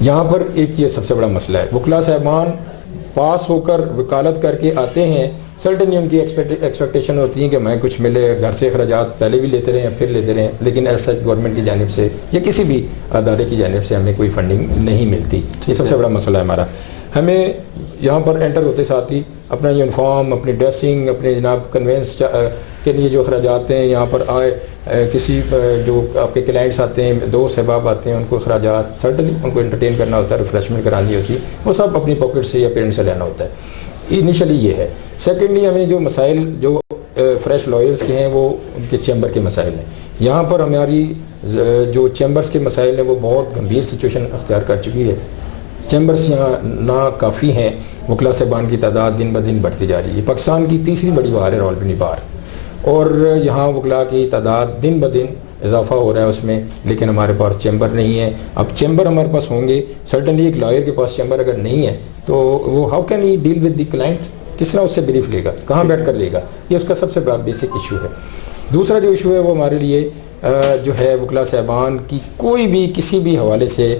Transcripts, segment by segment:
یہاں پر ایک یہ سب سے بڑا مسئلہ ہے، وکلا صاحبان پاس ہو کر وکالت کر کے آتے ہیں، سرٹنلی ان کی ایکسپیکٹیشن ہوتی ہے کہ میں کچھ ملے، گھر سے اخراجات پہلے بھی لیتے رہے ہیں پھر لیتے رہے ہیں، لیکن ایز سچ گورنمنٹ کی جانب سے یا کسی بھی ادارے کی جانب سے ہمیں کوئی فنڈنگ نہیں ملتی. یہ سب سے بڑا مسئلہ ہے ہمارا. ہمیں یہاں پر انٹر ہوتے ساتھ ہی اپنا یونیفارم، اپنی ڈریسنگ، اپنے جناب کنوینس کے لیے جو اخراجات ہیں، یہاں پر آئے کسی جو آپ کے کلائنٹس آتے ہیں، دوست احباب آتے ہیں، ان کو اخراجات سرٹنلی ان کو انٹرٹین کرنا ہوتا ہے، ریفریشمنٹ کرانی ہوتی ہے، وہ سب اپنی پاکٹ سے یا پیرنٹ سے لینا ہوتا ہے. انیشلی یہ ہے. سیکنڈلی ہمیں جو مسائل جو فریش لائرز کے ہیں وہ ان کے چیمبر کے مسائل ہیں. یہاں پر ہماری جو چیمبرز کے مسائل ہیں وہ بہت گمبھیر سچویشن اختیار کر چکی ہے. چیمبرز یہاں نا کافی ہیں، وکلا صاحبان کی تعداد دن بدن بڑھتی جا رہی ہے. پاکستان کی تیسری بڑی بار ہے راولپنڈی بار، اور یہاں وکلا کی تعداد دن بدن اضافہ ہو رہا ہے اس میں، لیکن ہمارے پاس چیمبر نہیں ہے. اب چیمبر ہمارے پاس ہوں گے، سرٹنلی ایک لائر کے پاس چیمبر اگر نہیں ہے تو وہ how can he deal with the client, کس طرح اس سے بریف لے گا، کہاں بیٹھ کر لے گا. یہ اس کا سب سے بڑا بیسک ایشو ہے. دوسرا جو ایشو ہے وہ ہمارے لیے جو ہے وکلا صاحبان کی کوئی بھی کسی بھی حوالے سے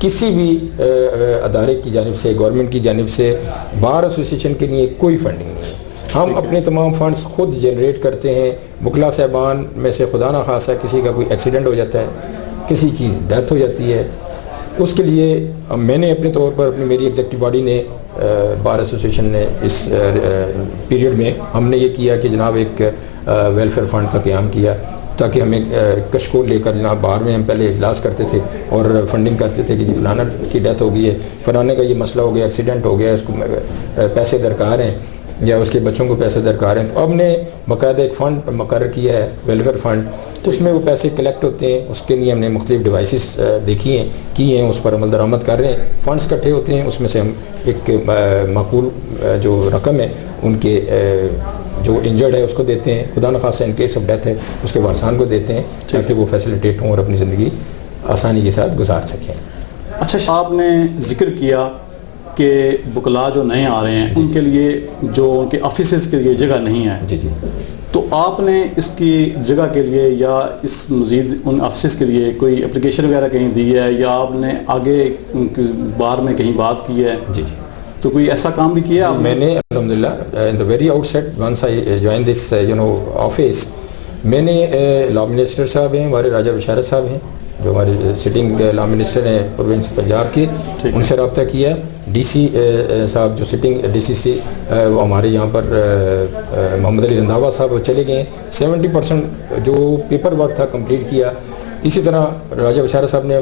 کسی بھی ادارے کی جانب سے، گورنمنٹ کی جانب سے بار ایسوسیشن کے لیے کوئی فنڈنگ نہیں ہے. ہم اپنے تمام فنڈز خود جنریٹ کرتے ہیں. وکلا صاحبان میں سے خدا نہ خواستہ کسی کا کوئی ایکسیڈنٹ ہو جاتا ہے، کسی کی ڈیتھ ہو جاتی ہے، اس کے لیے میں نے اپنے طور پر میری ایگزیکٹو باڈی نے بار ایسوسیشن نے اس پیریڈ میں ہم نے یہ کیا کہ جناب ایک ویلفیئر فنڈ کا قیام کیا، تاکہ ہمیں کشکول لے کر جناب باہر میں ہم پہلے اجلاس کرتے تھے اور فنڈنگ کرتے تھے کہ جی فلانا کی ڈیتھ ہو گئی ہے، فلانے کا یہ مسئلہ ہو گیا، ایکسیڈنٹ ہو گیا، اس کو پیسے درکار ہیں یا اس کے بچوں کو پیسے درکار ہیں. تو اب نے باقاعدہ ایک فنڈ مقرر کیا ہے، ویلفیئر فنڈ، تو اس میں وہ پیسے کلیکٹ ہوتے ہیں. اس کے لیے ہم نے مختلف ڈیوائسز دیکھی ہیں، کی ہیں، اس پر عمل درآمد کر رہے ہیں. فنڈز اکٹھے ہوتے ہیں، اس میں سے ہم ایک معقول جو رقم ہے ان کے جو انجرڈ ہے اس کو دیتے ہیں، خدا نخواستہ ان کیس آف ڈیتھ ہے اس کے وارثان کو دیتے ہیں تاکہ وہ فیسیلیٹیٹ ہوں اور اپنی زندگی آسانی کے ساتھ گزار سکیں. اچھا، آپ نے ذکر کیا کہ وکلا جو نئے آ رہے ہیں ان کے لیے جو ان کے آفیسز کے لیے جگہ نہیں ہے، جی جی، تو آپ نے اس کی جگہ کے لیے یا اس مزید ان آفیسز کے لیے کوئی اپلیکیشن وغیرہ کہیں دی ہے یا آپ نے آگے بار میں کہیں بات کی ہے؟ جی جی، تو کوئی ایسا کام بھی کیا آپ میں نے الحمدللہ ان the very out set once I join this office, میں نے لا منسٹر صاحب ہیں ہمارے راجہ بشارت صاحب ہیں جو ہمارے سٹنگ لا منسٹر ہیں پروونس پنجاب کے، ان سے رابطہ کیا. ڈی سی صاحب جو سٹنگ ڈی سی سی وہ ہمارے یہاں پر محمد علی رنداوا صاحب وہ چلے گئے ہیں. 70% جو پیپر ورک تھا کمپلیٹ کیا. اسی طرح راجہ بشارت صاحب نے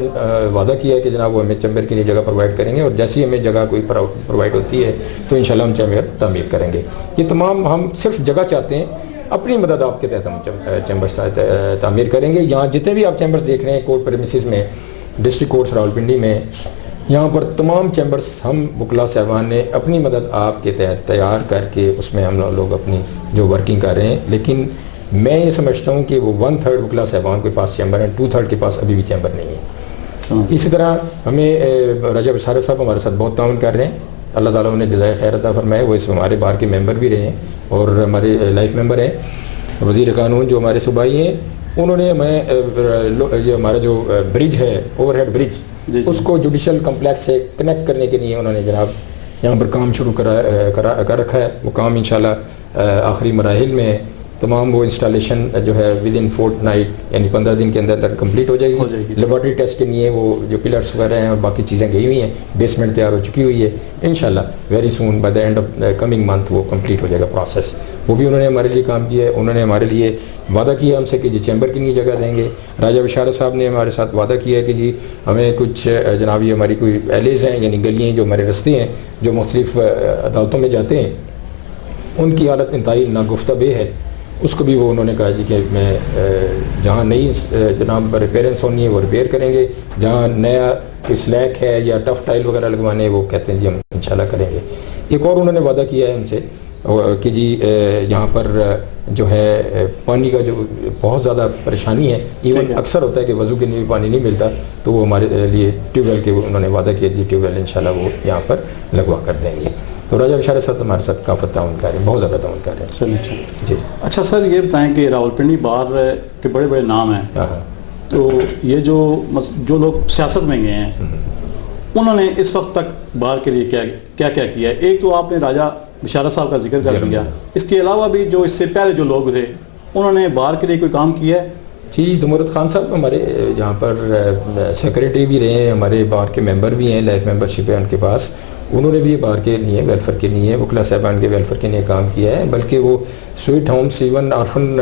وعدہ کیا ہے کہ جناب وہ ہمیں چیمبر کے لیے جگہ پرووائڈ کریں گے، اور جیسی ہمیں جگہ کوئی پرووائڈ ہوتی ہے تو انشاءاللہ ہم چیمبر تعمیر کریں گے. یہ تمام ہم صرف جگہ چاہتے ہیں، اپنی مدد آپ کے تحت ہم چیمبرز تعمیر کریں گے. یہاں جتنے بھی آپ چیمبرز دیکھ رہے ہیں کورٹ پریمیسز میں، ڈسٹرکٹ کورٹس راولپنڈی میں، یہاں پر تمام چیمبرز ہم وکلا صاحبان نے اپنی مدد آپ کے تحت تیار کر کے اس میں ہم لوگ اپنی جو ورکنگ کر رہے ہیں. لیکن میں یہ سمجھتا ہوں کہ وہ 1/3 وکلا صاحبان کے پاس چیمبر ہیں، 2/3 کے پاس ابھی بھی چیمبر نہیں ہے. اسی طرح ہمیں راجہ بشارت صاحب ہمارے ساتھ بہت تعاون کر رہے ہیں. اللہ تعالیٰ انہیں جزائے خیر عطا فرمائے. وہ اس ہمارے بار کے ممبر بھی رہے ہیں اور ہمارے لائف ممبر ہیں. وزیر قانون جو ہمارے صوبائی ہیں انہوں نے یہ ہمارا جو برج ہے، اوور ہیڈ برج، اس کو جوڈیشل کمپلیکس سے کنیکٹ کرنے کے لیے انہوں نے جناب یہاں پر کام شروع کر رکھا ہے. وہ کام انشاءاللہ آخری مراحل میں ہے. تمام وہ انسٹالیشن جو ہے ود ان فورتھ نائٹ یعنی 15 دن کے اندر کمپلیٹ ہو جائے گی. لیبارٹری ٹیسٹ کے لیے وہ جو پلرس وغیرہ ہیں اور باقی چیزیں گئی ہوئی ہیں، بیسمنٹ تیار ہو چکی ہوئی ہے. انشاءاللہ very soon by the and of coming month وہ کمپلیٹ ہو جائے گا پروسیس. وہ بھی انہوں نے ہمارے لیے کام کیا ہے. انہوں نے ہمارے لیے وعدہ کیا ہم سے کہ جی چیمبر کے لیے جگہ دیں گے. راجہ بشارت صاحب نے ہمارے ساتھ وعدہ کیا ہے کہ جی ہمیں کچھ جناب یہ ہماری کوئی ایلیز ہیں یعنی گلیاں جو ہمارے رستے ہیں جو مختلف عدالتوں میں جاتے ہیں ان کی حالت انتہائی ناگفتہ ہے. اس کو بھی وہ انہوں نے کہا جی کہ میں جہاں نئی جناب ریپیرنس ہونی ہے وہ ریپیئر کریں گے، جہاں نیا کوئی سلیک ہے یا ٹف ٹائل وغیرہ لگوانے وہ کہتے ہیں جی ہم انشاءاللہ کریں گے. ایک اور انہوں نے وعدہ کیا ہے ہم سے کہ جی یہاں پر جو ہے پانی کا جو بہت زیادہ پریشانی ہے، ایون اکثر ہوتا ہے کہ وضو کے لیے پانی نہیں ملتا، تو وہ ہمارے لیے ٹیوب ویل کے انہوں نے وعدہ کیا جی ٹیوب ویل انشاءاللہ وہ یہاں پر لگوا کر دیں گے. تو راجہ بشارت صاحب ہمارے ساتھ کافی تعاون کر رہے ہیں، بہت زیادہ تعاون کر رہے ہیں. چلیے جی. اچھا سر، یہ بتائیں کہ راولپنڈی بار کے بڑے بڑے نام ہیں، تو یہ جو لوگ سیاست میں گئے ہیں انہوں نے اس وقت تک بار کے لیے کیا کیا ہے؟ ایک تو آپ نے راجہ بشارت صاحب کا ذکر کر دیا، اس کے علاوہ بھی جو اس سے پہلے جو لوگ تھے انہوں نے بار کے لیے کوئی کام کیا ہے؟ جی، زمرد خان صاحب ہمارے یہاں پر سیکریٹری بھی رہے ہیں، ہمارے بار کے ممبر بھی ہیں، لائف ممبرشپ ہے ان کے پاس. انہوں نے بھی بار کے لیے ویلفیئر کے لیے وکلا صاحبان کے ویلفیئر کے لیے کام کیا ہے. بلکہ وہ سویٹ ہومس ایون آرفن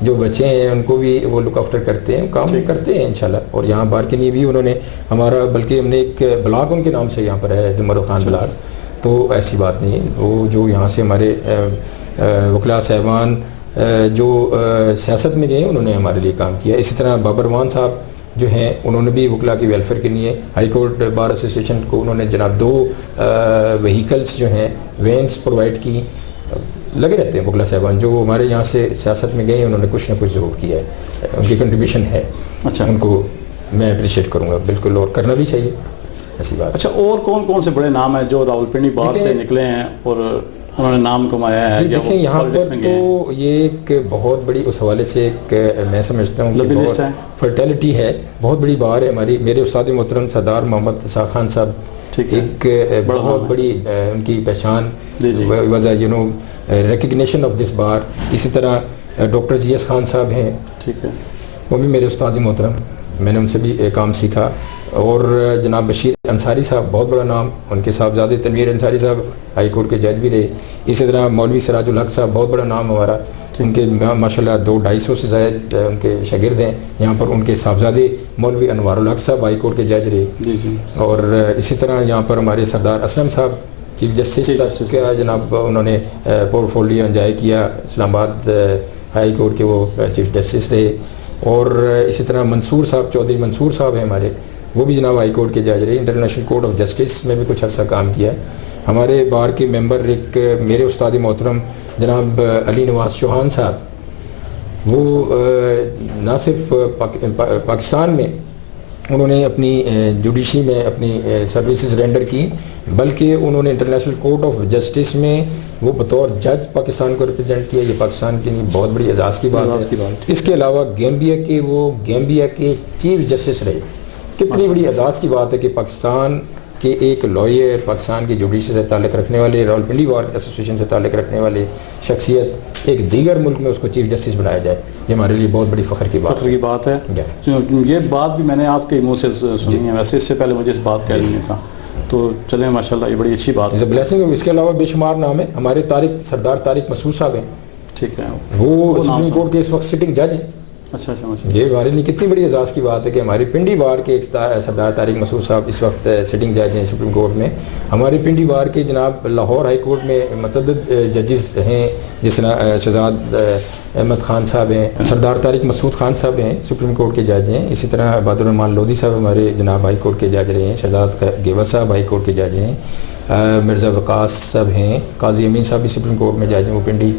جو بچے ہیں ان کو بھی وہ لک آفٹر کرتے ہیں، کام کرتے ہیں انشاءاللہ. اور یہاں بار کے لیے بھی انہوں نے ہمارا، بلکہ ہم نے ایک بلاک ان کے نام سے یہاں پر ہے، زمرد خان بلاک. تو ایسی بات نہیں ہے. وہ جو یہاں سے ہمارے وکلا صاحبان جو سیاست میں گئے انہوں نے ہمارے لیے کام کیا. اسی طرح بابروان صاحب جو ہیں انہوں نے بھی وکلا کی ویلفیئر کے لیے ہائی کورٹ بار ایسوسیشن کو انہوں نے جناب 2 وہیکلس جو ہیں وینس پرووائڈ کی. لگے رہتے ہیں وکلا صاحبان جو ہمارے یہاں سے سیاست میں گئے ہیں، انہوں نے کچھ نہ کچھ ضرور کیا ہے. ان کی کنٹریبیوشن ہے. اچھا، ان کو میں اپریشیٹ کروں گا بالکل، اور کرنا بھی چاہیے ایسی بات. اچھا، اور کون کون سے بڑے نام ہیں جو راولپنڈی بار سے نکلے ہیں اور انہوں نے نام کمایا ہے؟ جی دیکھیں، یہاں پر تو یہ ایک بہت بڑی اس حوالے سے ایک میں سمجھتا ہوں کہ بہت فرٹیلٹی ہے، بہت بڑی بار ہے ہماری. میرے استاد محترم سردار محمد اسحاق خان صاحب ایک بہت بڑی ان کی پہچان was you know recognition of this bar. اسی طرح ڈاکٹر جی ایس خان صاحب ہیں، ٹھیک ہے، وہ بھی میرے استاد محترم، میں نے ان سے بھی کام سیکھا. اور جناب بشیر انصاری صاحب، بہت بڑا نام، ان کے صاحبزادے تنویر انصاری صاحب ہائی کورٹ کے جج بھی رہے. اسی طرح مولوی سراج الحق صاحب، بہت بڑا نام ہمارا، ان کے ماشاءاللہ 200-250 سے زائد ان کے شاگرد ہیں یہاں پر. ان کے صاحبزادے مولوی انوار الحق صاحب ہائی کورٹ کے جج رہے. اور اسی طرح یہاں پر ہمارے سردار اسلم صاحب چیف جسٹس کا جناب انہوں نے پورٹ فولیو انجوائے کیا، اسلام آباد ہائی کورٹ کے وہ چیف جسٹس رہے. اور اسی طرح منصور صاحب، چودھری منصور صاحب ہیں ہمارے، وہ بھی جناب ہائی کورٹ کے جج رہے. انٹرنیشنل کورٹ آف جسٹس میں بھی کچھ عرصہ کام کیا. ہمارے بار کے ممبر ایک میرے استاد محترم جناب علی نواز چوہان صاحب، وہ نہ صرف پاکستان میں انہوں نے اپنی جوڈیشری میں اپنی سروسز رینڈر کی، بلکہ انہوں نے انٹرنیشنل کورٹ آف جسٹس میں وہ بطور جج پاکستان کو ریپرزینٹ کیا. یہ پاکستان کے لیے بہت بڑی اعزاز کی بات ہے. اس کے علاوہ گیمبیا کے چیف جسٹس رہے. کتنی بڑی اعزاز کی بات ہے کہ پاکستان کے ایک لائر، پاکستان کی جوڈیشری سے تعلق رکھنے والے، راولپنڈی بار ایسوسیشن سے تعلق رکھنے والے شخصیت ایک دیگر ملک میں اس کو چیف جسٹس بنایا جائے. یہ ہمارے لیے بہت بڑی فخر کی بات ہے. یہ بات بھی میں نے آپ کے منہ سے سنی ہے، ویسے اس سے پہلے مجھے اس بات کا علم نہیں تھا. تو چلیں ماشاءاللہ یہ بڑی اچھی بات ہے. اس کے علاوہ بے شمار نام ہے. ہمارے سردار طارق مسعود صاحب ہیں، ٹھیک ہے، وہ سپریم کورٹ کے اس وقت سٹنگ جج ہیں. اچھا. یہ ہمارے لیے کتنی بڑی اعزاز کی بات ہے کہ ہماری پنڈی بار کے سردار طارق مسعود صاحب اس وقت سٹنگ جج ہیں سپریم کورٹ میں. ہمارے پنڈی بار کے جناب لاہور ہائی کورٹ میں متعدد ججز ہیں، جس طرح شہزاد احمد خان صاحب ہیں، سردار طارق مسعود خان صاحب ہیں سپریم کورٹ کے جج ہیں. اسی طرح عباد الرحمان لودھی صاحب ہمارے جناب ہائی کورٹ کے جج رہے ہیں. شہزاد گیور صاحب ہائی کورٹ کے جج ہیں. مرزا وقاص صاحب ہیں. قاضی امین صاحب بھی سپریم کورٹ میں جج ہیں، وہ پنڈی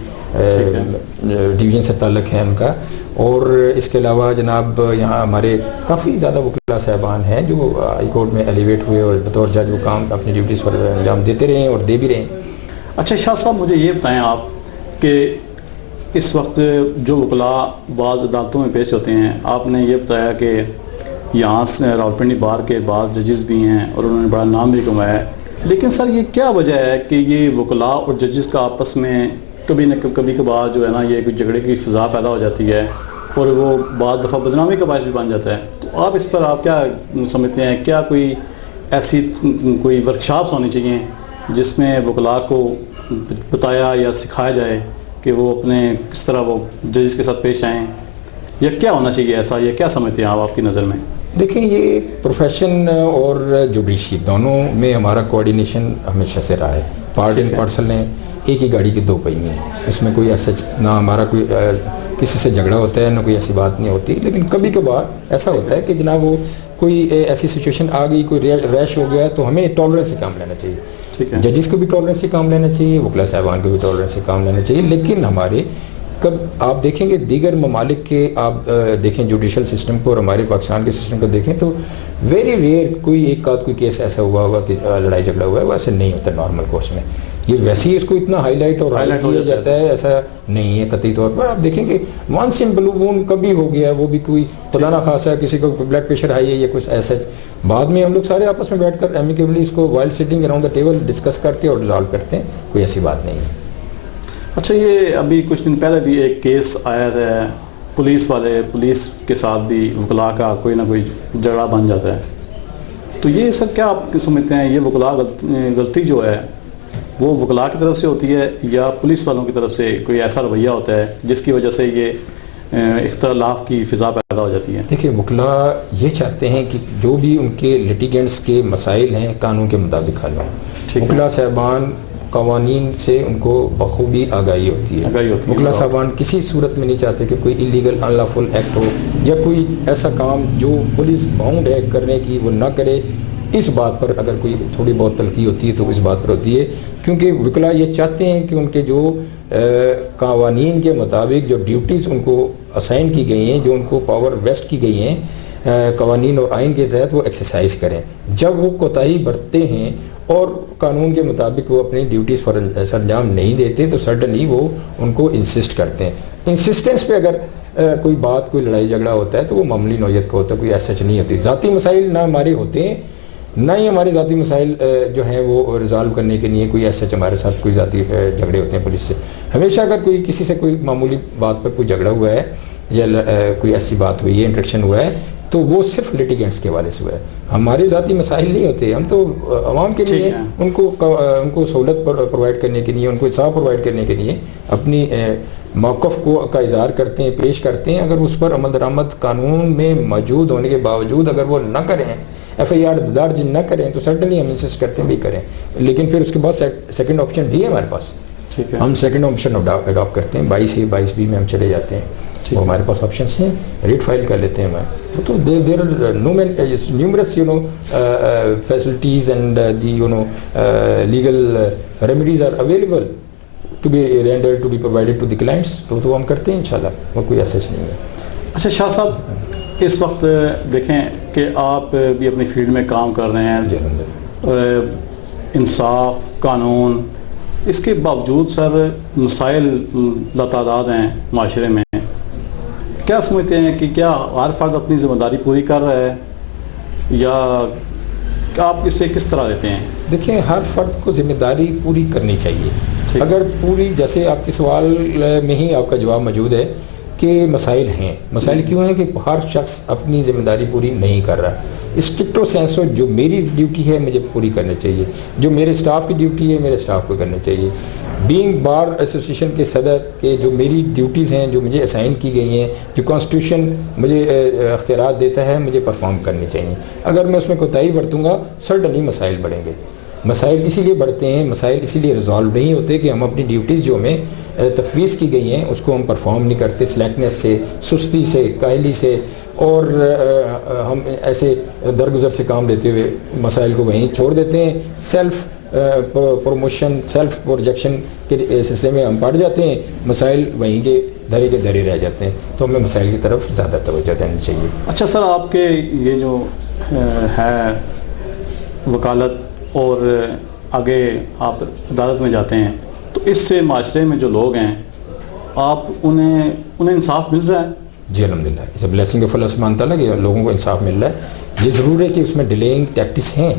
ڈویژن سے تعلق ہے ان کا. اور اس کے علاوہ جناب یہاں ہمارے کافی زیادہ وکلا صاحبان ہیں جو ہائی کورٹ میں ایلیویٹ ہوئے اور بطور جج وہ کام اپنی ڈیوٹیز پر انجام دیتے رہے ہیں اور دے بھی رہے ہیں. اچھا شاہ صاحب، مجھے یہ بتائیں آپ کہ اس وقت جو وکلا بعض عدالتوں میں پیش ہوتے ہیں، آپ نے یہ بتایا کہ یہاں سے راولپنڈی بار کے بعض ججز بھی ہیں اور انہوں نے بڑا نام بھی کمایا ہے، لیکن سر یہ کیا وجہ ہے کہ یہ وکلا اور ججز کا آپس میں کبھی نہ کبھی کبھار جو ہے نا یہ کوئی جھگڑے کی فضا پیدا ہو جاتی ہے اور وہ بعض دفعہ بدنامی کا باعث بھی بن جاتا ہے؟ تو آپ اس پر آپ کیا سمجھتے ہیں؟ کیا کوئی ایسی کوئی ورکشاپس ہونی چاہیے جس میں وکلا کو بتایا یا سکھایا جائے کہ وہ اپنے کس طرح وہ ججز کے ساتھ پیش آئیں، یا کیا ہونا چاہیے ایسا، یا کیا سمجھتے ہیں آپ کی نظر میں؟ دیکھیں، یہ پروفیشن اور جوڈیشری دونوں میں ہمارا کوآرڈینیشن ہمیشہ سے رہا ہے. پارٹ اینڈ پارسل ہیں، ایک ہی گاڑی کے 2 پہیے ہیں. اس میں کوئی ایسا نہ ہمارا کوئی کسی سے جھگڑا ہوتا ہے، نہ کوئی ایسی بات نہیں ہوتی. لیکن کبھی کبھار ایسا ہوتا ہے کہ جناب وہ کوئی ایسی سچویشن آ گئی، کوئی ریش ہو گیا، تو ہمیں ٹالرنس سے کام لینا چاہیے. ٹھیک ہے، ججز کو بھی ٹالرنس سے کام لینا چاہیے، وکلا صاحبان کو بھی ٹالرنس سے کام لینا چاہیے. لیکن ہمارے آپ دیکھیں گے دیگر ممالک کے، آپ دیکھیں جوڈیشل سسٹم کو اور ہمارے پاکستان کے سسٹم کو دیکھیں تو ویری ریئر کوئی ایک آدھ کوئی کیس ایسا ہوا ہوگا کہ لڑائی جھگڑا ہوا ہے. وہ ایسے نہیں ہوتا نارمل کورس میں. یہ ویسے ہی اس کو اتنا ہائی لائٹ اور highlight ہو کیا جاتا جاتا ہے، ایسا نہیں ہے قطعی طور پر. آپ دیکھیں کہ وانس ان بلو بون کبھی ہو گیا، وہ بھی کوئی خدا نہ خاصا کسی کو بلڈ پریشر ہائی ہے یا کچھ ایسا، بعد میں ہم لوگ سارے آپس میں بیٹھ کر ایمیکیبلی اس کو while sitting around the table discuss کر کے اور ریزالو کرتے ہیں، کوئی ایسی بات نہیں ہے. اچھا، یہ ابھی کچھ دن پہلے بھی ایک کیس آیا ہے، پولیس کے ساتھ بھی وکلاء کا کوئی نہ کوئی جھگڑا بن جاتا ہے، تو یہ سر کیا آپ سمجھتے ہیں، یہ وکلاء غلطی جو ہے وہ وکلاء کی طرف سے ہوتی ہے یا پولیس والوں کی طرف سے کوئی ایسا رویہ ہوتا ہے جس کی وجہ سے یہ اختلاف کی فضا پیدا ہو جاتی ہے؟ دیکھیں، وکلاء یہ چاہتے ہیں کہ جو بھی ان کے لیٹیگنٹس کے مسائل ہیں قانون کے مطابق حل ہوں. وکلاء صاحبان قوانین سے ان کو بخوبی آگاہی ہوتی ہے. وکلاء صاحبان کسی صورت میں نہیں چاہتے کہ کوئی انلیگل ان لافل ایکٹ ہو یا کوئی ایسا کام جو پولیس باؤنڈ ہے کرنے کی وہ نہ کرے. اس بات پر اگر کوئی تھوڑی بہت تلخی ہوتی ہے تو اس بات پر ہوتی ہے، کیونکہ وکلاء یہ چاہتے ہیں کہ ان کے جو قوانین کے مطابق جو ڈیوٹیز ان کو اسائن کی گئی ہیں، جو ان کو پاور ویسٹ کی گئی ہیں قوانین اور آئین کے تحت، وہ ایکسرسائز کریں. جب وہ کوتاہی برتتے ہیں اور قانون کے مطابق وہ اپنی ڈیوٹیز پر انجام نہیں دیتے تو سرٹنلی وہ ان کو انسسٹ کرتے ہیں. انسسٹنس پہ اگر کوئی بات، کوئی لڑائی جھگڑا ہوتا ہے تو وہ معمولی نوعیت کا ہوتا ہے، کوئی ایسا نہیں ہوتی. ذاتی مسائل نہ ہمارے ہوتے ہیں، نہ ہی ہمارے ذاتی مسائل جو ہیں وہ ریزالو کرنے کے لیے کوئی ایسا ہمارے ساتھ کوئی ذاتی جھگڑے ہوتے ہیں پولیس سے. ہمیشہ اگر کوئی کسی سے کوئی معمولی بات پر کوئی جھگڑا ہوا ہے یا کوئی ایسی بات ہوئی ہے، انٹریکشن ہوا ہے، تو وہ صرف لیٹیگنٹس کے حوالے سے ہوا ہے. ہمارے ذاتی مسائل نہیں ہوتے. ہم تو عوام کے لیے ان کو سہولت پرووائڈ کرنے کے لیے، ان کو انصاف پرووائڈ کرنے کے لیے اپنی موقف کا اظہار کرتے ہیں، پیش کرتے ہیں. اگر اس پر عمل درآمد قانون میں موجود ہونے کے باوجود اگر وہ نہ کریں، ایف آئی آر درج نہ کریں، تو سرٹنلی ہم انسسٹ کرتے ہیں بھی کریں. لیکن پھر اس کے بعد سیکنڈ آپشن بھی ہے ہمارے پاس. ہم سیکنڈ آپشن اڈاپٹ کرتے ہیں. 22A میں ہم چلے جاتے ہیں، وہ ہمارے پاس آپشنس ہیں، ریٹ فائل کر لیتے ہیں ہمارے. تو there are numerous facilities and the legal remedies are available to be rendered to be provided to the clients. تو ہم کرتے ہیں انشاءاللہ، وہ کوئی ایسا نہیں ہے. اچھا شاہ صاحب، اس وقت دیکھیں کہ آپ بھی اپنی فیلڈ میں کام کر رہے ہیں، انصاف، قانون، اس کے باوجود سر مسائل لاتعداد ہیں معاشرے میں. کیا سمجھتے ہیں کہ کیا ہر فرد اپنی ذمہ داری پوری کر رہا ہے یا آپ اسے کس طرح لیتے ہیں؟ دیکھیں، ہر فرد کو ذمہ داری پوری کرنی چاہیے. اگر پوری، جیسے آپ کے سوال میں ہی آپ کا جواب موجود ہے کہ مسائل ہیں. مسائل کیوں ہیں کہ ہر شخص اپنی ذمہ داری پوری نہیں کر رہا. اسٹرکٹو سینسو جو میری ڈیوٹی ہے مجھے پوری کرنی چاہیے، جو میرے اسٹاف کی ڈیوٹی ہے میرے اسٹاف کو کرنی چاہیے. بینگ بار ایسوسیشن کے صدر کے جو میری ڈیوٹیز ہیں، جو مجھے اسائن کی گئی ہیں، جو کانسٹیٹیوشن مجھے اختیارات دیتا ہے، مجھے پرفارم کرنی چاہیے. اگر میں اس میں کوتاہی برتوں گا سرٹنلی مسائل بڑھیں گے. مسائل اسی لیے بڑھتے ہیں، مسائل اسی لیے ریزالو نہیں ہوتے کہ ہم اپنی ڈیوٹیز جو ہمیں تفویض کی گئی ہیں اس کو ہم پرفارم نہیں کرتے، سلیکنیس سے، سستی سے، کاہلی سے، اور ہم ایسے درگزر سے کام لیتے ہوئے مسائل کو وہیں چھوڑ دیتے ہیں. سیلف پروموشن، سیلف پروجیکشن کے سلسلے میں ہم پڑ جاتے ہیں، مسائل وہیں کے دھرے رہ جاتے ہیں. تو ہمیں مسائل کی طرف زیادہ توجہ دینی چاہیے. اچھا سر، آپ کے یہ جو ہے وکالت اور آگے آپ عدالت میں جاتے ہیں، تو اس سے معاشرے میں جو لوگ ہیں آپ انہیں انصاف مل رہا ہے؟ جی الحمدللہ، اس بلیسنگ آف اللہ سبحانہ تعالیٰ کہ لوگوں کو انصاف مل رہا ہے. یہ ضرور ہے کہ اس میں ڈیلیئنگ ٹیکٹس ہیں،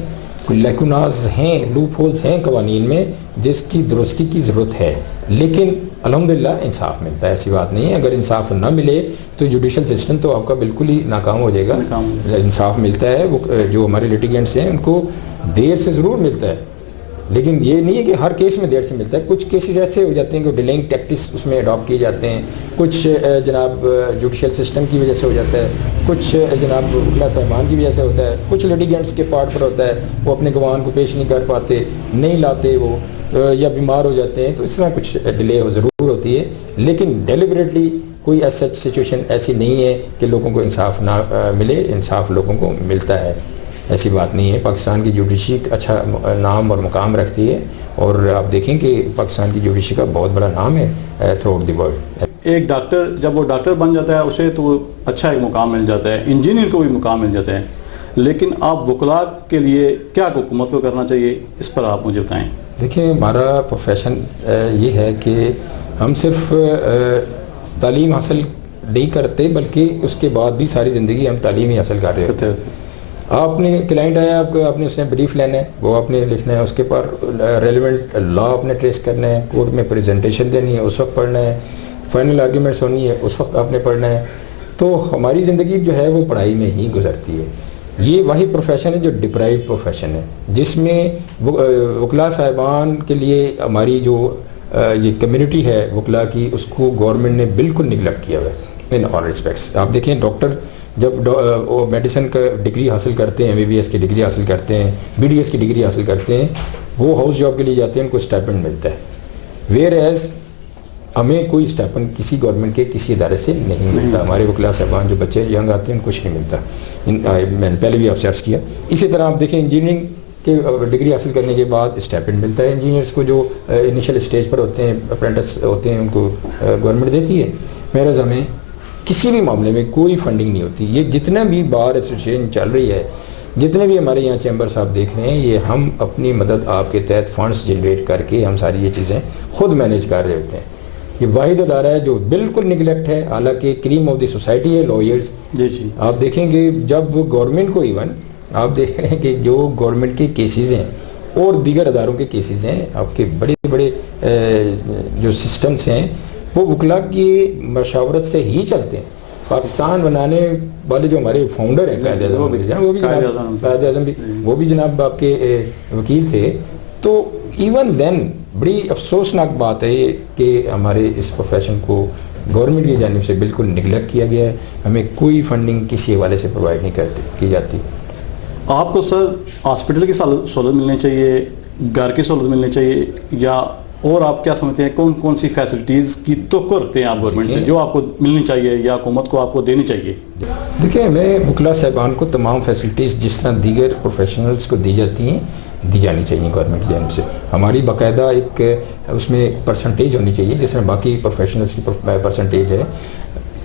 کوئی لیکوناز ہیں، لوپ ہولز ہیں قوانین میں جس کی درستگی کی ضرورت ہے، لیکن الحمدللہ انصاف ملتا ہے. ایسی بات نہیں ہے. اگر انصاف نہ ملے تو جوڈیشل سسٹم تو آپ کا بالکل ہی ناکام ہو جائے گا. انصاف ملتا ہے، وہ جو ہمارے لیٹیگنٹس ہیں ان کو دیر سے ضرور ملتا ہے، لیکن یہ نہیں ہے کہ ہر کیس میں دیر سے ملتا ہے. کچھ کیسز ایسے ہو جاتے ہیں کہ ڈیلیئنگ ٹیکٹس اس میں اڈاپٹ کیے جاتے ہیں. کچھ جناب جوڈیشل سسٹم کی وجہ سے ہو جاتا ہے، کچھ جناب وکلاء صاحبان کی وجہ سے ہوتا ہے، کچھ لیٹیگنٹس کے پارٹ پر ہوتا ہے، وہ اپنے گواہان کو پیش نہیں کر پاتے، نہیں لاتے وہ، یا بیمار ہو جاتے ہیں. تو اس طرح کچھ ڈیلے ضرور ہوتی ہے، لیکن ڈیلیبریٹلی کوئی ایسا سچویشن ایسی نہیں ہے کہ لوگوں کو انصاف نہ ملے. انصاف لوگوں کو ملتا ہے، ایسی بات نہیں ہے. پاکستان کی جوڈیشری اچھا نام اور مقام رکھتی ہے، اور آپ دیکھیں کہ پاکستان کی جوڈیشری کا بہت بڑا نام ہے تھرو آؤٹ دی ورلڈ. ایک ڈاکٹر جب وہ ڈاکٹر بن جاتا ہے اسے تو اچھا ایک مقام مل جاتا ہے، انجینئر کو بھی مقام مل جاتا ہے، لیکن آپ وکلاء کے لیے کیا حکومت کو کرنا چاہیے، اس پر آپ مجھے بتائیں. دیکھیں ہمارا پروفیشن یہ ہے کہ ہم صرف تعلیم حاصل نہیں کرتے بلکہ اس کے بعد بھی ساری زندگی ہم تعلیم ہی حاصل کر رہے ہوتے ہیں. آپ نے کلائنٹ آیا آپ نے اس نے بریف لینا ہے, وہ آپ نے لکھنا ہے, اس کے پر ریلیونٹ لا آپ نے ٹریس کرنا ہے, کورٹ میں پریزنٹیشن دینی ہے اس وقت پڑھنا ہے, فائنل آرگیومنٹس ہونی ہے اس وقت آپ نے پڑھنا ہے. تو ہماری زندگی جو ہے وہ پڑھائی میں ہی گزرتی ہے. یہ واحد پروفیشن ہے جو ڈپرائیو پروفیشن ہے, جس میں وکلاء صاحبان کے لیے ہماری جو یہ کمیونٹی ہے وکلاء کی, اس کو گورنمنٹ نے بالکل نگلیکٹ کیا ہوا ہے ان آل ریسپیکٹس. آپ دیکھیں ڈاکٹر جب میڈیسن کا ڈگری حاصل کرتے ہیں, MBBS کی ڈگری حاصل کرتے ہیں, BDS کی ڈگری حاصل کرتے ہیں, وہ ہاؤس جاب کے لیے جاتے ہیں, ان کو اسٹائپنڈ ملتا ہے. ویئر ایز ہمیں کوئی اسٹائپنڈ کسی گورنمنٹ کے کسی ادارے سے نہیں ملتا. ہمارے وکلاء صاحبان جو بچے ینگ آتے ہیں ان کو کچھ نہیں ملتا. میں نے پہلے بھی آپ سے عرض کیا. اسی طرح آپ دیکھیں انجینئرنگ کے ڈگری حاصل کرنے کے بعد اسٹائپنڈ ملتا ہے. انجینئرس کو جو انیشیل اسٹیج پر ہوتے ہیں, اپرینٹس ہوتے ہیں, ان کو گورنمنٹ دیتی ہے. میرا ہمیں کسی بھی معاملے میں کوئی فنڈنگ نہیں ہوتی. یہ جتنا بھی بار ایسوسیشن چل رہی ہے, جتنے بھی ہمارے یہاں چیمبرس آپ دیکھ رہے ہیں, یہ ہم اپنی مدد آپ کے تحت فنڈس جنریٹ کر کے ہم ساری یہ چیزیں خود مینیج کر رہے ہوتے ہیں. یہ واحد ادارہ ہے جو بالکل نگلیکٹ ہے, حالانکہ کریم آف دی سوسائٹی ہے لائرز. جی آپ دیکھیں گے جب گورنمنٹ کو ایون آپ دیکھ رہے ہیں کہ جو گورنمنٹ کے کیسز ہیں اور دیگر اداروں کے کیسز ہیں, آپ کے بڑے بڑے جو سسٹمز ہیں وہ وکلاء کی مشاورت سے ہی چلتے ہیں. پاکستان بنانے والے جو ہمارے فاؤنڈر ہیں قائد اعظم بھی وہ بھی جناب آپ کے وکیل تھے. تو ایون دین بڑی افسوسناک بات ہے یہ کہ ہمارے اس پروفیشن کو گورنمنٹ کی جانب سے بالکل نگلیکٹ کیا گیا ہے. ہمیں کوئی فنڈنگ کسی حوالے سے پرووائڈ نہیں کی جاتی. آپ کو سر ہاسپٹل کی سہولت ملنی چاہیے, گھر کی سہولت ملنی چاہیے, یا اور آپ کیا سمجھتے ہیں کون کون سی فیسلٹیز کی توقع رکھتے ہیں آپ گورنمنٹ سے جو آپ کو ملنی چاہیے یا حکومت کو آپ کو دینی چاہیے؟ دیکھیں ہمیں وکلاء صاحبان کو تمام فیسلٹیز جس طرح دیگر پروفیشنلز کو دی جاتی ہیں دی جانی چاہیے گورنمنٹ کی جانب سے. ہماری باقاعدہ ایک اس میں ایک پرسنٹیج ہونی چاہیے جس طرح باقی پروفیشنلز کی پرسنٹیج ہے.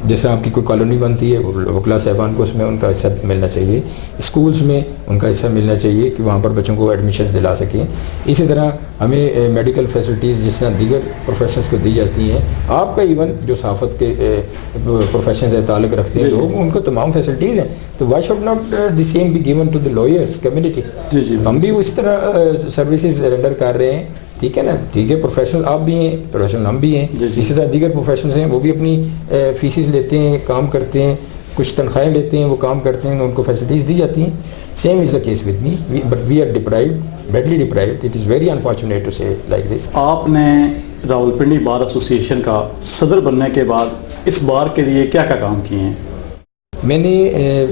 جس طرح آپ کی کوئی کالونی بنتی ہے وکلاء صاحبان کو اس میں ان کا حصہ ملنا چاہیے. اسکولز میں ان کا حصہ ملنا چاہیے کہ وہاں پر بچوں کو ایڈمیشنز دلا سکیں. اسی طرح ہمیں میڈیکل فیسلٹیز جس طرح دیگر پروفیشنز کو دی جاتی ہیں. آپ کا ایون جو صحافت کے پروفیشن سے تعلق رکھتے ہیں لوگ, ان کو تمام فیسلٹیز ہیں. تو why should not the same be given to the lawyers community. ہم بھی اس طرح سروسز رینڈر کر رہے ہیں. ٹھیک ہے نا, ٹھیک ہے, پروفیشنل آپ بھی ہیں, پروفیشنل ہم بھی ہیں. اسی طرح دیگر پروفیشنلز ہیں وہ بھی اپنی فیسز لیتے ہیں, کام کرتے ہیں, کچھ تنخواہیں لیتے ہیں, وہ کام کرتے ہیں, ان کو فیسلٹیز دی جاتی ہیں. Same is the case with me, but we are deprived, badly deprived. It is very unfortunate to say like this. آپ نے راولپنڈی بار ایسوسیشن کا صدر بننے کے بعد اس بار کے لیے کیا کیا کام کیے ہیں؟ میں نے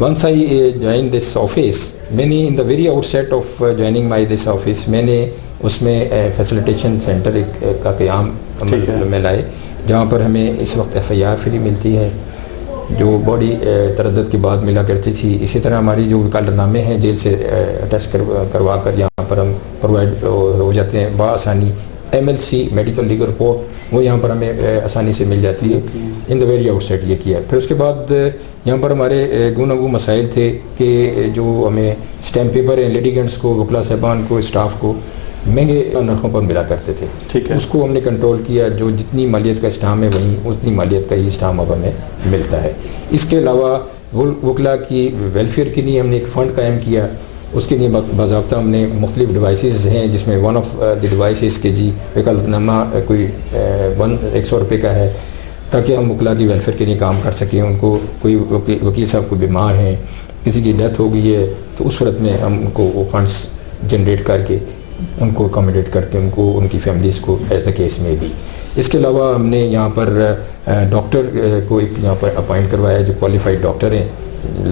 once I join this office, میں نے ان the very out set of joining my this office میں نے اس میں فیسلیٹیشن سینٹر کا قیام میں لائے, جہاں پر ہمیں اس وقت FIR فری ملتی ہے جو باڈی تردد کے بعد ملا کرتی تھی. اسی طرح ہماری جو وکالت نامے ہیں جیل سے اٹیسٹ کروا کر یہاں پر ہم پرووائڈ ہو جاتے ہیں بآسانی. MLC میڈیکل لیگل رپورٹ وہ یہاں پر ہمیں آسانی سے مل جاتی ہے. ان دا ویری آؤٹ سائڈ یہ کیا. پھر اس کے بعد یہاں پر ہمارے گوناگوں مسائل تھے کہ جو ہمیں اسٹیمپ پیپر ہیں لیڈیگنٹس کو, وکلاء صاحبان کو, اسٹاف کو مہنگے نرخوں پر ملا کرتے تھے. ٹھیک ہے, اس کو ہم نے کنٹرول کیا. جو جتنی مالیت کا اسٹام ہے وہیں اتنی مالیت کا ہی اسٹام اب ہمیں ملتا ہے. اس کے علاوہ وکلاء کی ویلفیئر کے لیے ہم نے ایک فنڈ قائم کیا. اس کے لیے باضابطہ ہم نے مختلف ڈیوائسز ہیں جس میں ون آف دی ڈیوائسز کے جی وکالت نامہ کوئی 100 روپے کا ہے, تاکہ ہم وکلاء کی ویلفیئر کے لیے کام کر سکیں. ان کو کوئی وکیل صاحب کو بیمار ہیں, کسی کی ڈیتھ ہو گئی ہے, تو اس صورت میں ہم ان کو وہ فنڈس جنریٹ کر کے ان کو اکاموڈیٹ کرتے ہیں, ان کو, ان کی فیملیز کو ایز دا کیس میں بھی. اس کے علاوہ ہم نے یہاں پر ڈاکٹر کو ایک یہاں پر اپوائنٹ کروایا جو کوالیفائڈ ڈاکٹر ہیں.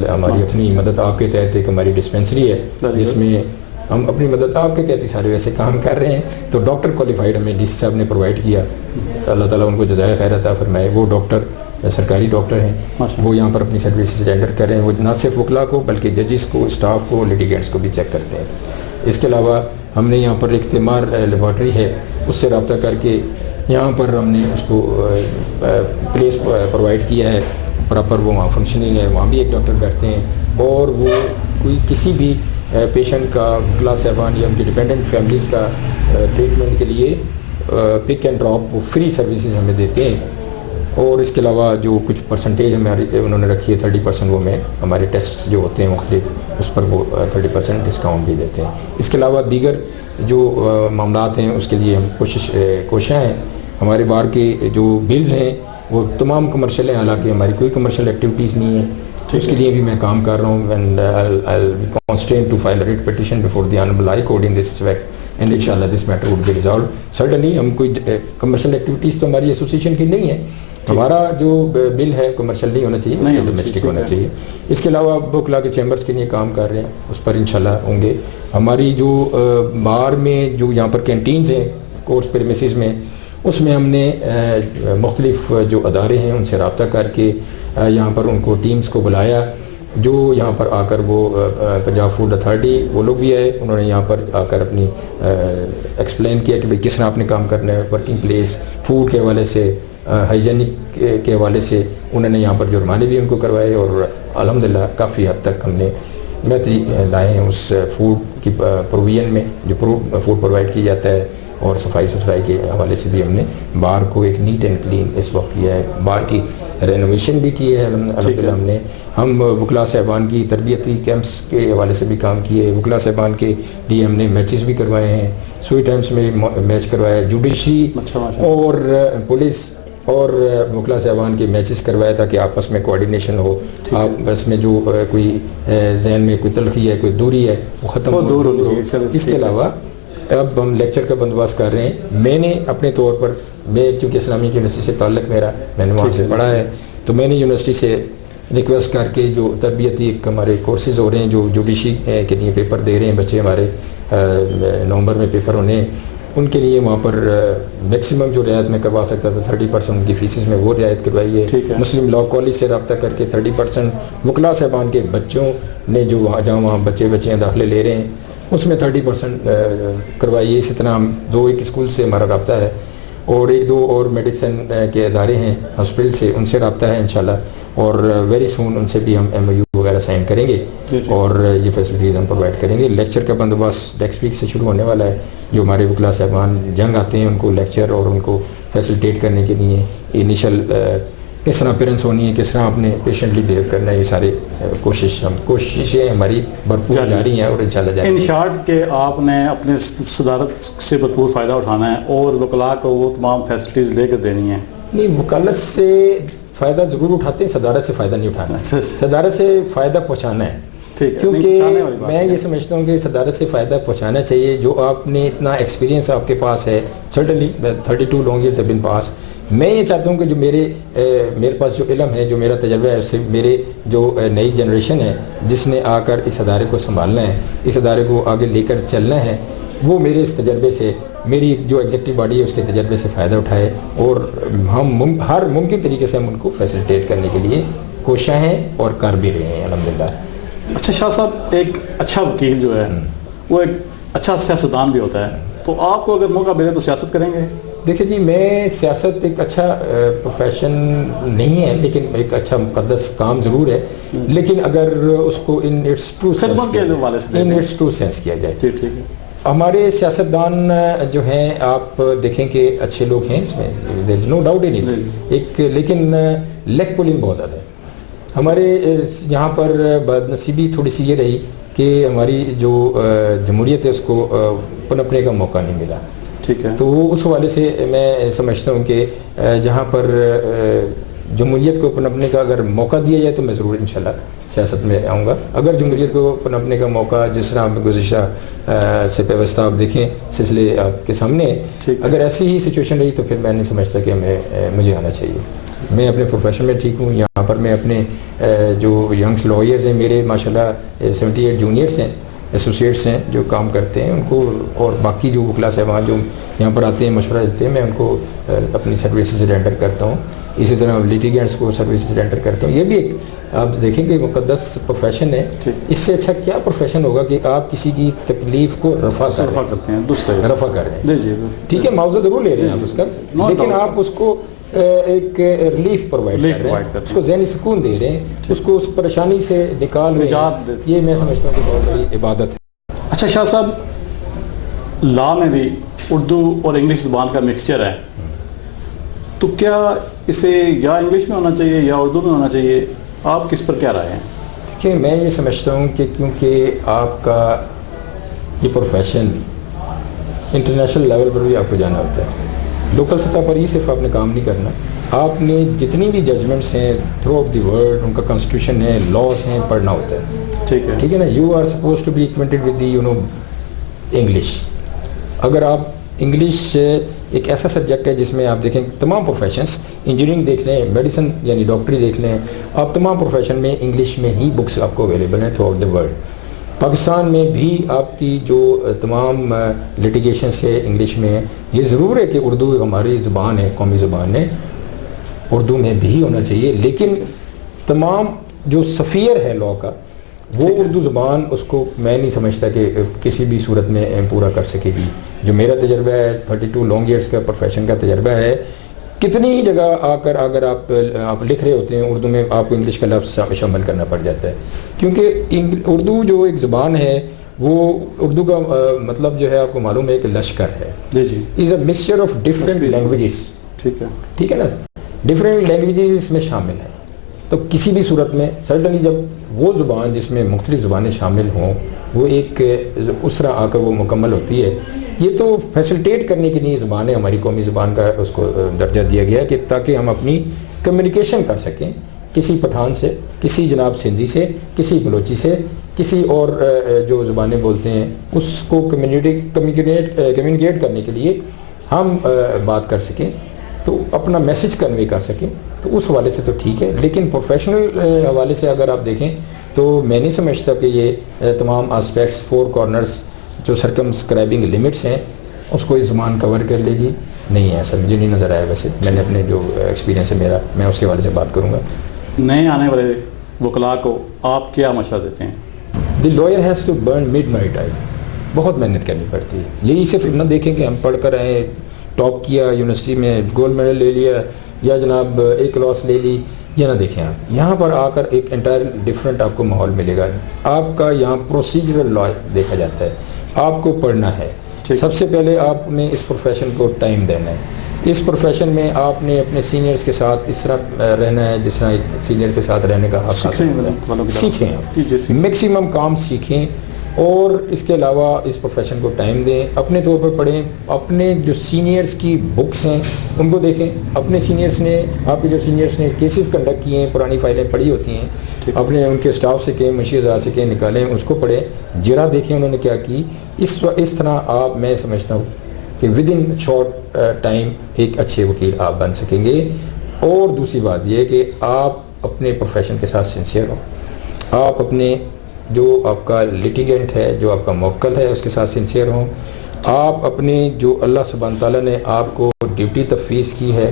ہماری اپنی مدد آپ کے تحت ایک ہماری ڈسپینسری ہے جس میں ہم اپنی مدد آپ کے تحت ہی سارے ویسے کام کر رہے ہیں. تو ڈاکٹر کوالیفائڈ ہمیں ڈی سی صاحب نے پرووائڈ کیا. اللہ تعالیٰ ان کو جزائے خیر عطا فرمائے. وہ ڈاکٹر سرکاری ڈاکٹر ہیں, وہ یہاں پر اپنی سروسز رینڈر کر رہے ہیں. وہ نہ صرف وکلاء کو بلکہ ججز کو, اسٹاف کو, لیٹیگینٹس کو بھی چیک کرتے ہیں. اس کے علاوہ ہم نے یہاں پر ایک تیمار لیبارٹری ہے, اس سے رابطہ کر کے یہاں پر ہم نے اس کو پلیس پرووائڈ کیا ہے پراپر. وہ وہاں فنکشننگ ہے, وہاں بھی ایک ڈاکٹر بیٹھتے ہیں. اور وہ کوئی کسی بھی پیشنٹ کا وکلا صاحبان یا ان کی ڈپینڈنٹ فیملیز کا ٹریٹمنٹ کے لیے پک اینڈ ڈراپ وہ فری سروسز ہمیں دیتے ہیں. اور اس کے علاوہ جو کچھ پرسنٹیج ہماری انہوں نے رکھی ہے 30% وہ میں ہمارے ٹیسٹس جو ہوتے ہیں مختلف اس پر وہ 30% ڈسکاؤنٹ بھی دیتے ہیں. اس کے علاوہ دیگر جو معاملات ہیں اس کے لیے ہم کوشاں ہیں. ہمارے بار کے جو بلز ہیں وہ تمام کمرشل ہیں, حالانکہ ہماری کوئی کمرشل ایکٹیویٹیز نہیں ہے. اس کے لیے بھی میں کام کر رہا ہوں and I'll be constrained to file a writ petition before the Honorable High Court in this respect and inshallah this matter would be resolved. Certainly ہم کوئی کمرشل ایکٹیویٹیز تو ہماری ایسوسیشن کی نہیں ہے. ہمارا جو بل ہے کمرشل نہیں ہونا چاہیے, ڈومیسٹک ہونا چاہیے. اس کے علاوہ وکلا کے چیمبرز کے لیے کام کر رہے ہیں, اس پر انشاءاللہ ہوں گے. ہماری جو بار میں جو یہاں پر کینٹینز ہیں کورس پریمیسز میں, اس میں ہم نے مختلف جو ادارے ہیں ان سے رابطہ کر کے یہاں پر ان کو ٹیمز کو بلایا, جو یہاں پر آ کر وہ پنجاب فوڈ اتھارٹی وہ لوگ بھی آئے. انہوں نے یہاں پر آ کر اپنی ایکسپلین کیا کہ بھئی کس طرح آپ نے کام کرنا ہے. ورکنگ پلیس, فوڈ کے حوالے سے, ہائیجینک کے حوالے سے انہوں نے یہاں پر جرمانے بھی ان کو کروائے, اور الحمدللہ کافی حد تک ہم نے بہتری لائے ہیں اس فوڈ کی پروویژن میں, جو فوڈ پرووائڈ کیا جاتا ہے. اور صفائی ستھرائی کے حوالے سے بھی ہم نے بار کو ایک نیٹ اینڈ کلین اس وقت کیا ہے. بار کی رینوویشن بھی کی ہے الحمدللہ ہم نے. ہم وکلا صاحبان کی تربیتی کیمپس کے حوالے سے بھی کام کیے. وکلا صاحبان کے لیے ہم نے میچز بھی کروائے ہیں, سوئی ٹائمز میں میچ کروایا, جوڈیشری اور پولیس اور وکلا صاحبان کے میچز کروایا تاکہ آپس میں کوآرڈینیشن ہو, آپس میں جو کوئی ذہن میں کوئی تلخی ہے, کوئی دوری ہے, وہ ختم ہو. اس کے علاوہ اب ہم لیکچر کا بندوبست کر رہے ہیں. میں نے اپنے طور پر, میں چونکہ اسلامی یونیورسٹی سے تعلق میرا, میں نے وہاں سے پڑھا ہے, تو میں نے یونیورسٹی سے ریکویسٹ کر کے جو تربیتی ہمارے کورسز ہو رہے ہیں, جو جوڈیشی کے لیے پیپر دے رہے ہیں بچے ہمارے, نومبر میں پیپر ہونے, ان کے لیے وہاں پر میکسیمم جو رعایت میں کروا سکتا تھا 30% ان کی فیسز میں وہ رعایت کروائی ہے. مسلم لاء کالج سے رابطہ کر کے 30% وکلا صاحبان کے بچوں نے جو جہاں وہاں بچے داخلے لے رہے ہیں اس میں 30% کروائی ہے. اسی طرح ہم ایک اسکول سے ہمارا رابطہ ہے, اور 1-2 اور میڈیسن کے ادارے ہیں ہاسپٹل سے, ان سے رابطہ ہے انشاءاللہ, اور ویری سون ان سے بھی ہم MOU وغیرہ سائن کریں گے اور یہ فیسلٹیز ہم پرووائڈ کریں گے. لیکچر کا بندوبست نیکسٹ ویک سے شروع ہونے والا ہے. جو ہمارے وکلا صاحبان جنگ آتے ہیں ان کو لیکچر اور ان کو فیسلٹیٹ کرنے کے لیے انیشل کس طرح اپیرنس ہونی ہے, کس طرح اپنے پیشنٹلی بیہیو کرنا ہے, یہ سارے کوششیں ہماری بھرپور جاری ہیں اور انشاءاللہ جاری. ان شارٹ کہ آپ نے اپنے صدارت سے بھرپور فائدہ اٹھانا ہے اور وکلاء کو وہ تمام فیسلٹیز لے کر دینی ہیں. نہیں, وکالت سے فائدہ ضرور اٹھاتے ہیں, صدارت سے فائدہ نہیں اٹھانا. صدارت سے فائدہ پہنچانا ہے, کیونکہ میں یہ سمجھتا ہوں کہ صدارت سے فائدہ پہنچانا چاہیے. جو آپ نے اتنا ایکسپیرینس آپ کے پاس ہے, certainly 32 long years have been pass, میں یہ چاہتا ہوں کہ جو میرے پاس جو علم ہے, جو میرا تجربہ ہے, اس سے میرے جو نئی جنریشن ہے جس نے آ کر اس ادارے کو سنبھالنا ہے, اس ادارے کو آگے لے کر چلنا ہے, وہ میرے اس تجربے سے, میری جو ایگزیکٹو باڈی ہے اس کے تجربے سے فائدہ اٹھائے, اور ہم ہر ممکن طریقے سے ہم ان کو فیسلٹیٹ کرنے کے لیے کوشاں ہیں اور کر بھی رہے ہیں الحمدللہ. اچھا شاہ صاحب, ایک اچھا وکیل جو ہے وہ ایک اچھا سیاستدان بھی ہوتا ہے, تو آپ کو اگر موقع ملے تو سیاست کریں گے؟ دیکھیں جی, میں سیاست ایک اچھا پروفیشن نہیں ہے, لیکن ایک اچھا مقدس کام ضرور ہے, لیکن اگر اس کو ان اٹس ٹرو سینس کیا جائے. ہمارے سیاستدان جو ہیں آپ دیکھیں کہ اچھے لوگ ہیں, اس میں دیر از نو ڈاؤٹ ان اٹ, لیکن لیگ پولنگ بہت زیادہ ہے. ہمارے یہاں پر بدنصیبی تھوڑی سی یہ رہی کہ ہماری جو جمہوریت ہے اس کو پنپنے کا موقع نہیں ملا. ٹھیک ہے, تو اس حوالے سے میں سمجھتا ہوں کہ جہاں پر جمہوریت کو پنپنے کا اگر موقع دیا جائے تو میں ضرور انشاءاللہ سیاست میں آؤں گا. اگر جمہوریت کو پنپنے کا موقع, جس طرح گزشتہ سے پیوستہ آپ دیکھیں سلسلے آپ کے سامنے, اگر ایسی ہی سچویشن رہی تو پھر میں نہیں سمجھتا کہ مجھے آنا چاہیے. میں اپنے پروفیشن میں ٹھیک ہوں. یہاں پر میں اپنے جو ینگس لائرز ہیں, میرے ماشاءاللہ 78 جونیئرس ہیں, ایسوسیٹس ہیں جو کام کرتے ہیں, ان کو, اور باقی جو وکلا صاحبان جو یہاں پر آتے ہیں مشورہ دیتے ہیں, میں ان کو اپنی سروسز رینڈر کرتا ہوں. اسی طرح لیٹیگینٹس کو سروسز رینڈر کرتا ہوں. یہ بھی ایک آپ دیکھیں کہ مقدس پروفیشن ہے. اس سے اچھا کیا پروفیشن ہوگا کہ آپ کسی کی تکلیف کو رفع کرتے ہیں, رفع کر رہے ہیں. ٹھیک ہے, معاوضہ ضرور لے رہے ہیں آپ اس کا, لیکن آپ اس کو ایک ریلیف پرووائڈ کر رہے ہیں, اس کو ذہنی سکون دے رہے ہیں, اس کو اس پریشانی سے نکال رہے ہیں. یہ میں سمجھتا ہوں کہ بہت بڑی عبادت ہے. اچھا شاہ صاحب, لا میں بھی اردو اور انگلش زبان کا مکسچر ہے, تو کیا اسے یا انگلش میں ہونا چاہیے یا اردو میں ہونا چاہیے, آپ کس پر کیا رائے ہیں؟ کہ میں یہ سمجھتا ہوں کہ کیونکہ آپ کا یہ پروفیشن انٹرنیشنل لیول پر بھی آپ کو جانا ہوتا ہے, لوکل سطح پر ہی صرف آپ نے کام نہیں کرنا, آپ نے جتنی بھی ججمنٹس ہیں تھرو آف دی ورلڈ, ان کا کانسٹیٹیوشن ہے, لاز ہیں, پڑھنا ہوتا ہے. ٹھیک ہے نا. You are suppose to be acquainted with the English. اگر آپ انگلش ایک ایسا سبجیکٹ ہے جس میں آپ دیکھیں تمام پروفیشنس, انجینئرنگ دیکھ لیں, میڈیسن یعنی ڈاکٹری دیکھ لیں, آپ تمام پروفیشن میں انگلش میں ہی بکس آپ کو اویلیبل ہیں through out the world. Pakistan میں بھی آپ کی جو تمام لٹیگیشنس ہے انگلش میں ہیں. یہ ضرور ہے کہ اردو ہماری زبان ہے, قومی زبان ہے, اردو میں بھی ہونا چاہیے, لیکن تمام جو سفیر ہے لاء کا وہ اردو زبان اس کو میں نہیں سمجھتا کہ کسی بھی صورت میں پورا کر سکے گی. جو میرا تجربہ ہے 32 لانگ ایئرس کا پروفیشن کا تجربہ ہے, کتنی ہی جگہ آ کر اگر آپ لکھ رہے ہوتے ہیں اردو میں, آپ کو انگلش کا لفظ شامل کرنا پڑ جاتا ہے, کیونکہ اردو جو ایک زبان ہے وہ اردو کا مطلب جو ہے آپ کو معلوم ہے کہ لشکر ہے. جی is a mixture of different languages. ٹھیک ہے نا, ڈفرینٹ لینگویجز اس میں شامل ہیں. تو کسی بھی صورت میں سرٹنلی جب وہ زبان جس میں مختلف زبانیں شامل ہوں وہ ایک اس طرح آ کر وہ مکمل ہوتی ہے. یہ تو فیسلٹیٹ کرنے کے لیے زبان ہے, ہماری قومی زبان کا اس کو درجہ دیا گیا ہے کہ تاکہ ہم اپنی کمیونیکیشن کر سکیں کسی پٹھان سے, کسی جناب سندھی سے, کسی بلوچی سے, کسی اور جو زبانیں بولتے ہیں اس کو کمیونیکیٹ کرنے کے لیے ہم بات کر سکیں, تو اپنا میسج کنوے کر سکیں. تو اس حوالے سے تو ٹھیک ہے, لیکن پروفیشنل حوالے سے اگر آپ دیکھیں تو میں نہیں سمجھتا کہ یہ تمام آسپیکٹس 4 کارنرز جو سرکمسکرائبنگ لمٹس ہیں اس کو اس زبان کور کر لے گی. نہیں ہے, ایسا مجھے نہیں نظر آیا. ویسے میں نے اپنے جو ایکسپیرینس ہے میرا, میں اس کے حوالے سے بات کروں گا. نئے آنے والے وکلاء کو آپ کیا مشورہ دیتے ہیں؟ The lawyer has to burn midnight time. بہت محنت کرنی پڑتی ہے. یہی صرف نہ دیکھیں کہ ہم پڑھ کر آئے, ٹاپ کیا, یونیورسٹی میں گولڈ میڈل لے لیا یا جناب ایک کلاس لے لی, یہ نہ دیکھیں آپ. یہاں پر آ کر ایک انٹائر ڈفرینٹ آپ کو ماحول ملے گا. آپ کا یہاں پروسیجرل لا دیکھا جاتا ہے, آپ کو پڑھنا ہے. سب سے پہلے آپ نے اس پروفیشن کو ٹائم دینا ہے. اس پروفیشن میں آپ نے اپنے سینئرز کے ساتھ اس طرح رہنا ہے جس طرح ایک سینئر کے ساتھ رہنے کا حق حاصل ہوتا ہے. سیکھیں, میکسیمم کام سیکھیں, اور اس کے علاوہ اس پروفیشن کو ٹائم دیں. اپنے طور پر پڑھیں, اپنے جو سینئرز کی بکس ہیں ان کو دیکھیں. اپنے سینئرز نے, آپ کے جو سینئرز نے کیسز کنڈکٹ کیے ہیں, پرانی فائلیں پڑھی ہوتی ہیں, اپنے ان کے اسٹاف سے کہیں, منشی حضرات سے کہیں نکالیں, اس کو پڑھیں, جرا دیکھیں انہوں نے کیا کی. اس طرح آپ, میں سمجھتا ہوں کہ ود ان شارٹ ٹائم ایک اچھے وکیل آپ بن سکیں گے. اور دوسری بات یہ ہے کہ آپ اپنے پروفیشن کے ساتھ سنسیئر ہوں. آپ اپنے جو آپ کا لٹیگنٹ ہے, جو آپ کا موکل ہے, اس کے ساتھ سنسیئر ہوں. آپ اپنے جو اللہ سبحانہ تعالیٰ نے آپ کو ڈیوٹی تفویض کی ہے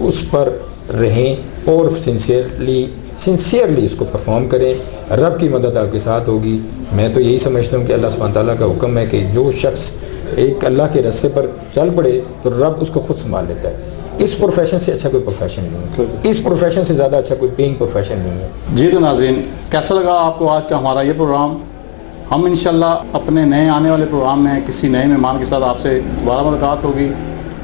اس پر رہیں اور سنسیئرلی اس کو پرفارم کریں. رب کی مدد آپ کے ساتھ ہوگی. میں تو یہی سمجھتا ہوں کہ اللہ سبحانہ تعالیٰ کا حکم ہے کہ جو شخص ایک اللہ کے راستے پر چل پڑے تو رب اس کو خود سنبھال لیتا ہے. اس پروفیشن سے اچھا کوئی پروفیشن نہیں ہے, اس پروفیشن سے زیادہ اچھا کوئی پینگ پروفیشن نہیں ہے. جی تو ناظرین, کیسا لگا آپ کو آج کا ہمارا یہ پروگرام؟ ہم انشاءاللہ اپنے نئے آنے والے پروگرام میں کسی نئے مہمان کے ساتھ آپ سے دوبارہ ملاقات ہوگی.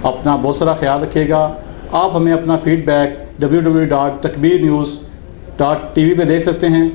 اپنا بہت سارا خیال رکھیے گا. آپ ہمیں اپنا فیڈ بیک www.takbirnews.tv پہ دے سکتے ہیں.